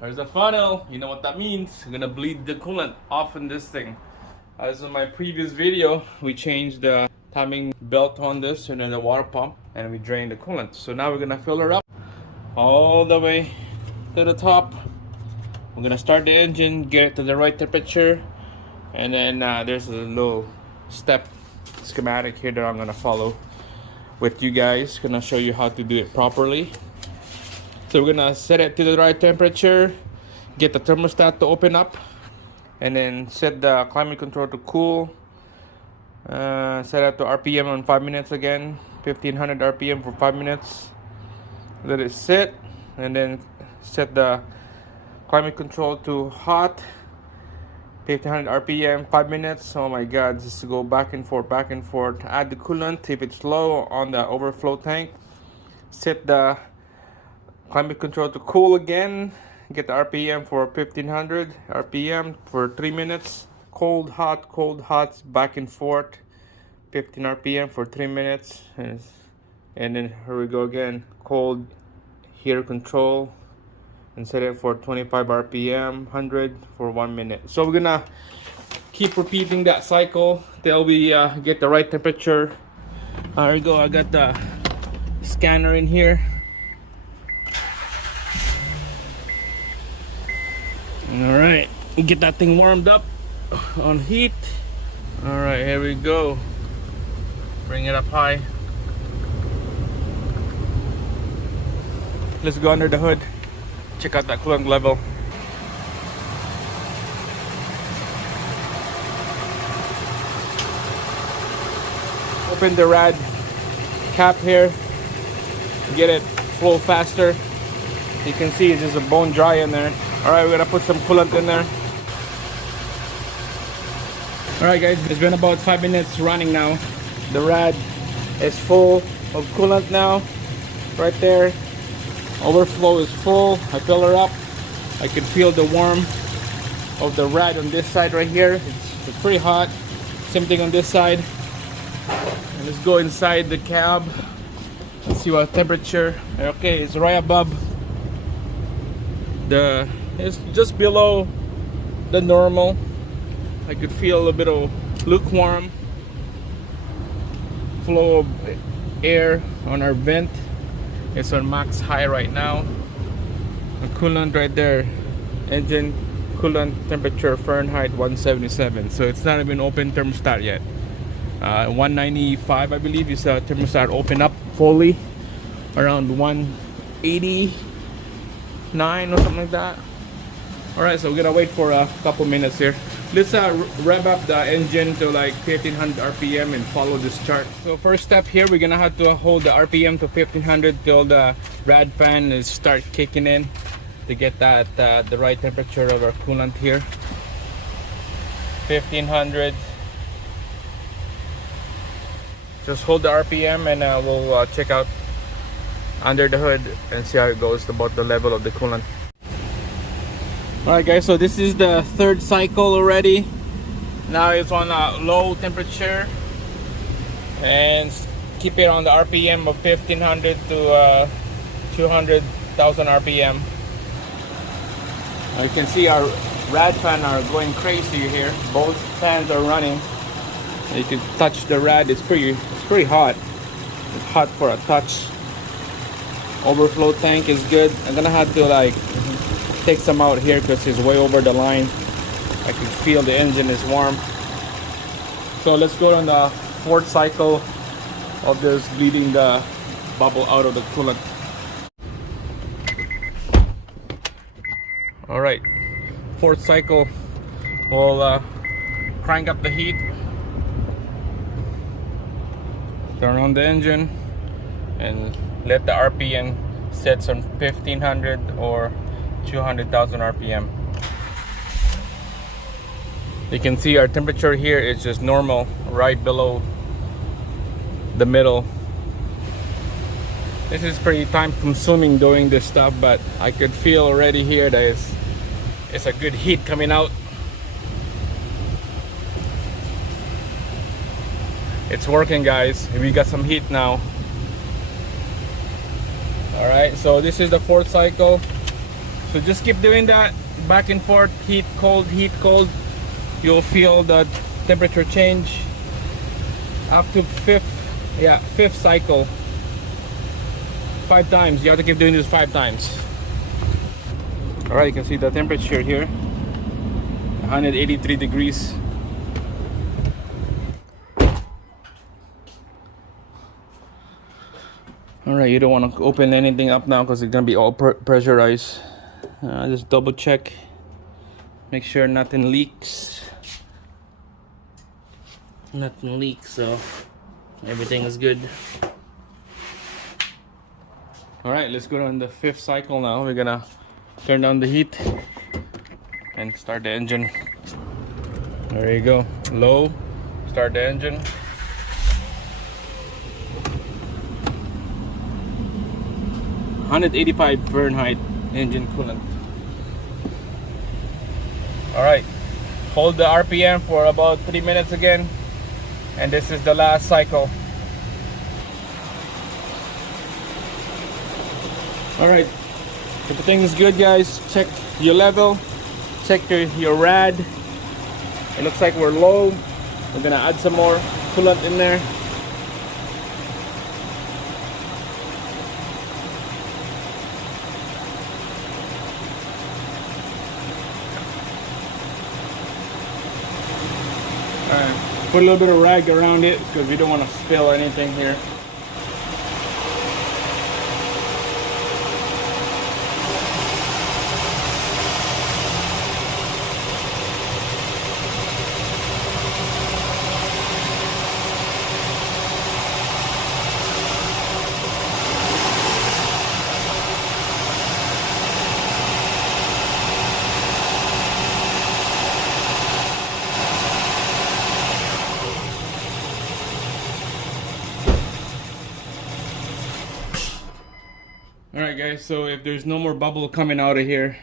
There's a funnel. You know what that means. I'm gonna bleed the coolant off in this thing. As in my previous video, we changed the timing belt on this and then the water pump, and we drained the coolant. So now we're gonna fill her up all the way to the top. We're gonna start the engine, get it to the right temperature, and then there's a little step schematic here that I'm gonna follow with you guys. Gonna show you how to do it properly. So we're gonna set it to the right temperature, get the thermostat to open up, and then set the climate control to cool. Set it to RPM on 5 minutes again, 1500 RPM for 5 minutes. Let it sit, and then set the climate control to hot, 1500 RPM, 5 minutes. Oh my god, just go back and forth, back and forth. Add the coolant if it's low on the overflow tank. Set the climate control to cool again. Get the RPM for 1500 RPM for 3 minutes. Cold, hot, back and forth. 15 RPM for 3 minutes. And then here we go again. Cold, heater control. And set it for 25 RPM, 100 for 1 minute. So we're gonna keep repeating that cycle till we get the right temperature. Here we go. I got the scanner in here. All right, get that thing warmed up on heat. All right, here we go. Bring it up high. Let's go under the hood. Check out that coolant level. Open the rad cap here. Get it flow faster. You can see there's a bone dry in there. Alright, we're gonna put some coolant in there. Alright guys, it's been about 5 minutes running now. The rad is full of coolant now. Right there. Overflow is full. I fill her up. I can feel the warmth of the rad on this side right here. It's pretty hot. Same thing on this side. And let's go inside the cab. Let's see what temperature. Okay, it's right above it's just below the normal. I could feel a little bit of lukewarm flow of air on our vent. It's on max high right now. The coolant right there, engine coolant temperature Fahrenheit 177. So it's not even open thermostat yet. 195 I believe is the thermostat open up fully. Around 189 or something like that. Alright, so we're gonna wait for a couple minutes here. Let's rev up the engine to like 1500 RPM and follow this chart. So first step here, we're gonna have to hold the RPM to 1500 till the rad fan is start kicking in to get that the right temperature of our coolant here. 1500. Just hold the RPM and we'll check out under the hood and see how it goes about the level of the coolant. Alright guys, so this is the third cycle already. Now it's on a low temperature and keep it on the RPM of 1500 to 200,000 RPM. You can see our rad fan are going crazy here. Both fans are running. You can touch the rad. It's pretty hot. It's hot for a touch. Overflow tank is good. I'm gonna have to like take some out here because it's way over the line. I can feel the engine is warm. So let's go on the fourth cycle of this bleeding the bubble out of the coolant. All right, fourth cycle. We'll crank up the heat, turn on the engine, and let the RPM set on 1500 or 200,000 RPM. You can see our temperature here is just normal, right below the middle. This is pretty time consuming doing this stuff, but I could feel already here that it's a good heat coming out. It's working, guys. We got some heat now. All right, so this is the fourth cycle. So just keep doing that back and forth, heat, cold, you'll feel the temperature change. Up to fifth cycle, 5 times. You have to keep doing this 5 times. All right, you can see the temperature here, 183 degrees. All right, you don't want to open anything up now because it's gonna be all pressurized. Just double check, make sure nothing leaks. Nothing leaks, so everything is good. All right, let's go on the 5th cycle now. We're gonna turn down the heat and start the engine. There you go, low, start the engine. (185 Fahrenheit) engine coolant. All right, hold the RPM for about 3 minutes again, and this is the last cycle. All right, everything is good, guys. Check your level, check your rad. It looks like we're low. We're gonna add some more coolant in there. Put a little bit of rag around it because we don't want to spill anything here. Alright guys, so if there's no more bubble coming out of here,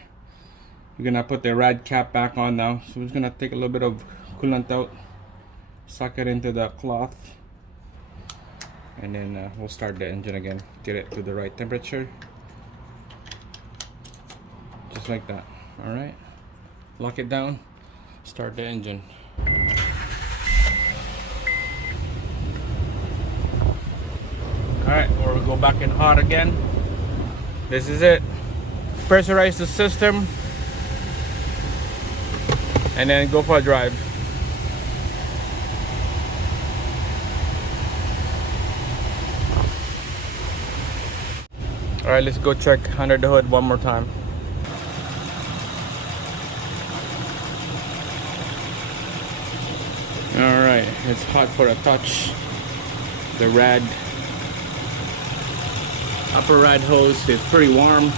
we're gonna put the rad cap back on now. So we're just gonna take a little bit of coolant out, suck it into the cloth, and then we'll start the engine again, get it to the right temperature, just like that. Alright, lock it down, start the engine. Alright, we'll go back in hot again. This is it. Pressurize the system and then go for a drive. All right, let's go check under the hood one more time. All right, it's hot for a touch. The rad, upper rad hose is pretty warm.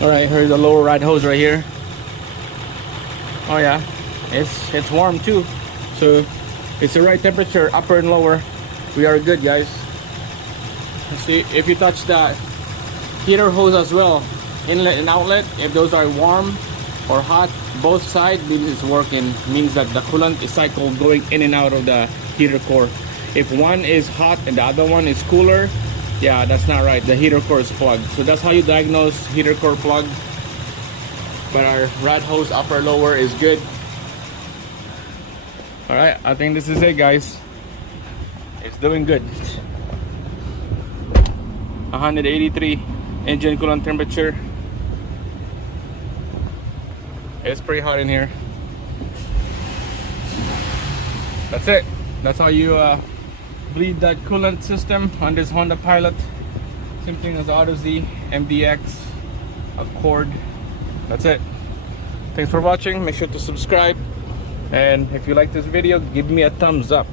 All right, here's the lower rad hose right here. Oh yeah, it's warm too. So it's the right temperature, upper and lower. We are good, guys. See, if you touch the heater hose as well, inlet and outlet, if those are warm or hot, both sides means it's working. Means that the coolant is cycle going in and out of the heater core. If one is hot and the other one is cooler, yeah, that's not right. The heater core is plugged. So that's how you diagnose heater core plug. But our rad hose upper lower is good. All right, I think this is it, guys. It's doing good. 183 engine coolant temperature. It's pretty hot in here. That's it. That's how you bleed that coolant system on this Honda Pilot. Same thing as Auto Z, MDX, Accord. That's it. Thanks for watching. Make sure to subscribe, and if you like this video, give me a thumbs up.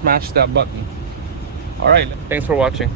Smash that button. All right, thanks for watching.